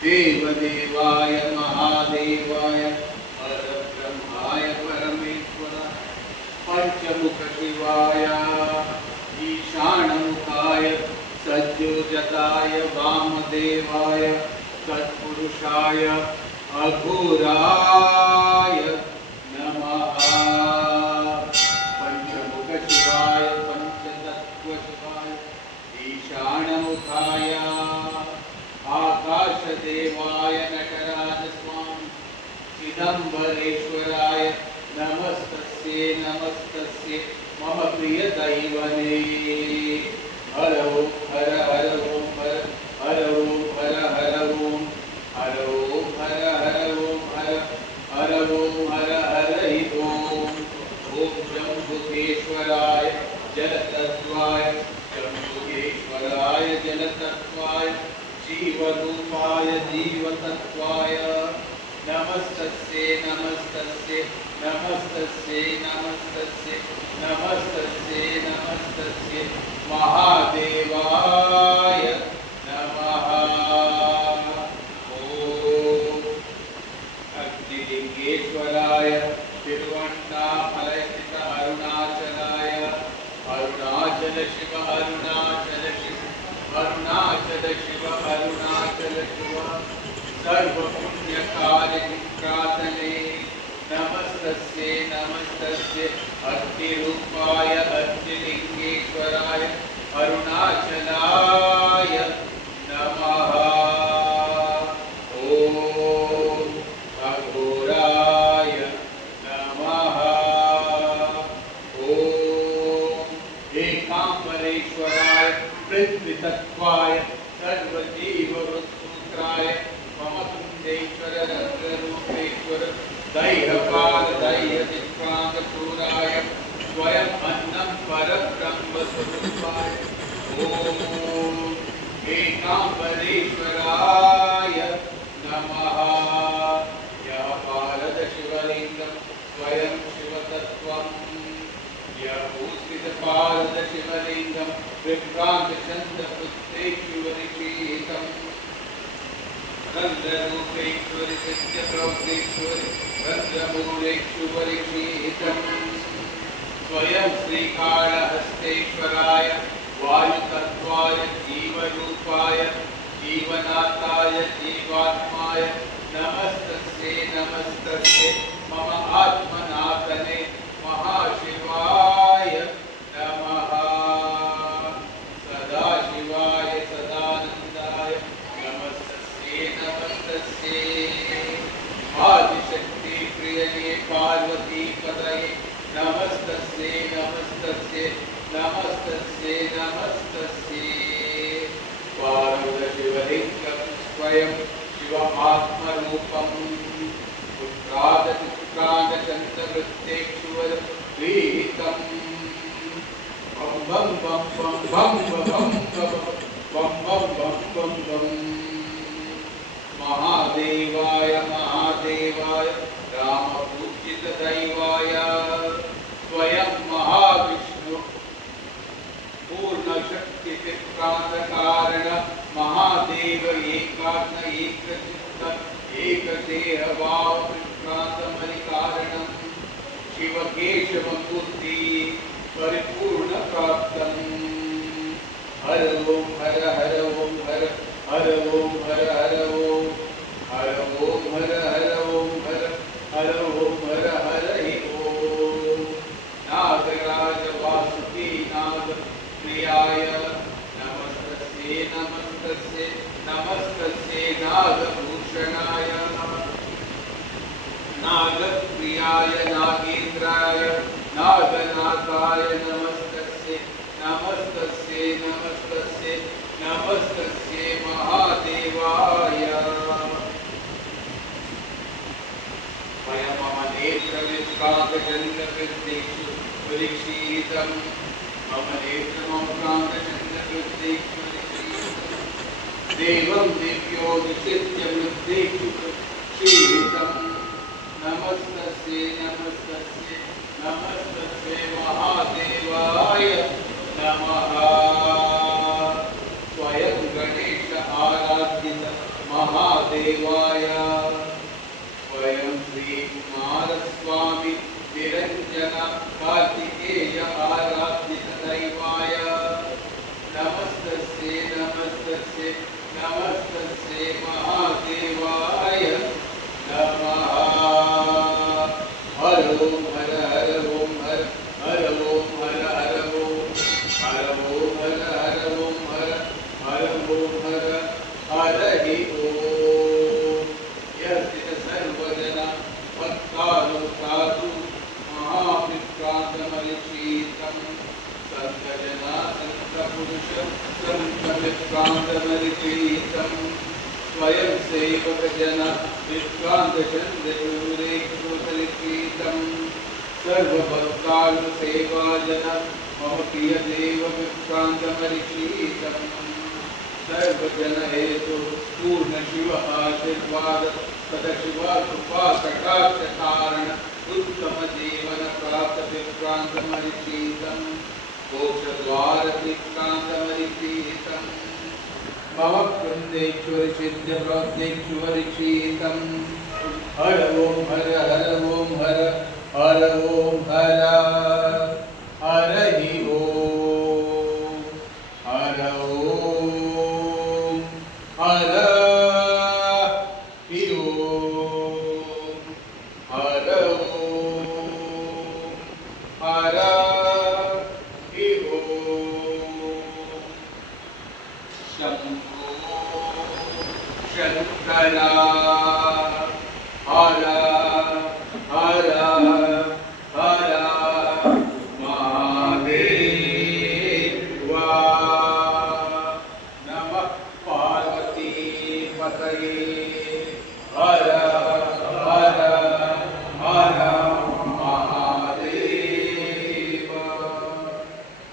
देवदेवाय महादेवाय परब्रह्माय परमेश्वराय पंचमुख शिवाय ईशानमुखाय सज्जोजताय वामदेवाय तत्पुरुषाय अघोराय नमः। पंचमुख शिवाय पंचतत्व शिवाय ईशानमुखाय आकाशदेवाय नटराज स्वामी चिदंबरेश्वराय नमस्तस्ये नमस्तस्ये मम प्रिय दैवने। हर ओम हर हर ओम हर हर ओम हर हर ओम हर ओम हर हर ओम हर हर ओम हर हर ओम। ओम जम्बुकेश्वराय जलतत्वाय जम्बुकेश्वराय जलतत्वाय जीवरूपाय जीवतत्वाय नमस्तस्ये नमस्तस्ये नमस्तस्ये नमस्तस्ये नमस्तस्ये नमस्तस्ये महादेवाय नमः। ओम अग्निलिंगेश्वराय तिरुवण्णामलस्थित अरुणाचलाय अरुणाचल शिव अरुणाचल शिव अरुणाचल शिव अरुणाचल शिव सर्वपुण्यकार्यविक्रातने नमस्तस्ये नमस्तस्ये अग्निरूपाय अग्निलिंगेश्वराय अरुणाचलाय नमः। ओम अघोराय नमः। ओम एकाम्बरेश्वराय पृथ्वीतत्वाय सर्वजीववृत्सूत्राय मम कुंडेश्वर रंद्ररूपेश्वर दैहपाल दैहदिक्रान्तशूराय स्वयं अन्नं परब्रह्मस्वरूपाय ओम एकाम्बरेश्वराय नमः। यः पारद शिवलिङ्गं स्वयं शिवतत्त्वम् यः पूजितपारद शिवलिङ्गं विभ्रान्तचन्द्रपुत्रेश्वरिशीतम् रंद्ररूपेश्वरि सिद्धप्रौढेश्वरि रंद्रमूलेश्वरिशीतम् स्वयं श्रीकाळहस्तेश्वराय वायुतत्त्वाय जीवरूपाय जीवनाथाय जीवात्माय नमस्तस्ये नमस्तस्ये मम आत्मनाथने महाशिवाय नमः। सदाशिवाय सदानन्दाय नमस्तस्ये नमस्तस्ये आदिशक्ति प्रियने पार्वती पतये नमस्तस्ये नमस्तस्ये नमस्तस्ये नमस्तस्ये। पार्वतीशिवलिङ्गं स्वयं शिव आत्मरूपं पुत्रादचित्रादचन्द्रवृत्तेश्वर प्रीतं बं बं बं बं बं बं बं बं बं बं बं। महादेवाय महादेवाय रामपूजितदैवाय स्वयं महाविष्णु पूर्णशक्तिविक्रान्तकारण महादेव एकात्म एकचित्त एकदेहभावविक्रान्तमलिकारणं शिवकेशवमूर्ति परिपूर्णप्राप्तम्। हर ओम हर हर ओम हर हर ओम हर हर ओम हर ओम हर हर ओम हर हर ओम हर हर ओम। नागराज वासुकी नाग प्रियाय नमस्तस्ये नमस्तस्ये नमस्तस्ये नागभूषणाय नागप्रियाय नागेन्द्राय नागनाथाय नमस्तस्ये नमस्तस्ये नमस्तस्ये नमस्तस्ये महादेवाय। वयं मम नेत्रविक्रान्तचन्द्रवृत्तेषु परीक्षितं मम नेत्रमकान्तचन्द्रवृत्तेषु देवं दिव्यो निषिद्य वृत्तेषु क्षीरितम् नमस्तस्यै नमस्तस्यै नमस्तस्यै महादेवाय नमः। स्वयं गणेश आराधित महादेवाय स्वयं श्री कुमारस्वामी निरंजन कार्तिकेय आराधित दैवाय नमस्तस्यै नमस्तस्यै नमस्तस्यै महादेवाय नमः। हर ओम हर हर ओम हर हर ओम हर हर ओम हर ओम हर हर ओम हर हर ओम हर हर हि ओम। यस्ति सर्वजना भक्तानु साधु महाविक्रांतमरिचीतं संतजना संतपुरुष संतविक्रांतमरिचीतं स्वयं सेवक जन विक्रांत चंद्रचूरेक्षोतरिचीतं सर्वभक्तानु सेवा जन मम प्रिय देव विक्रांतमरिचीतं सर्वजन हेतु पूर्ण शिव आशीर्वाद सदशिवा कृपा कटाक्ष कारण उत्तम जीवन प्राप्त विक्रांतमरिचीतं मोक्षद्वार विक्रांतमरिचीतं मम कुंदेश्वर सिद्ध प्रत्यक्षवरिचीतं हर ओम हर हर ओम हर हर ओम हर हर हि ओम हर ओम हर हि ओम हर ओम हर हि ओम। शंभो शंकरा हर हर हर महादेवा नमः पार्वती पतये हर हर हर महादेव।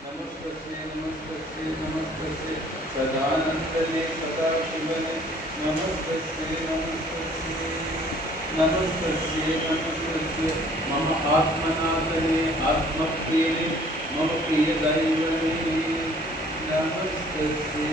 नमस्तस्यै नमस्तस्यै नमस्तस्यै सदानंदने सदाशिवने नमस्तस्यै नमस्तस्यै नमस्तस्यै नमस्तस्यै मम आत्मनाथने आत्मप्रियने मम प्रियदैवने नमस्तस्यै।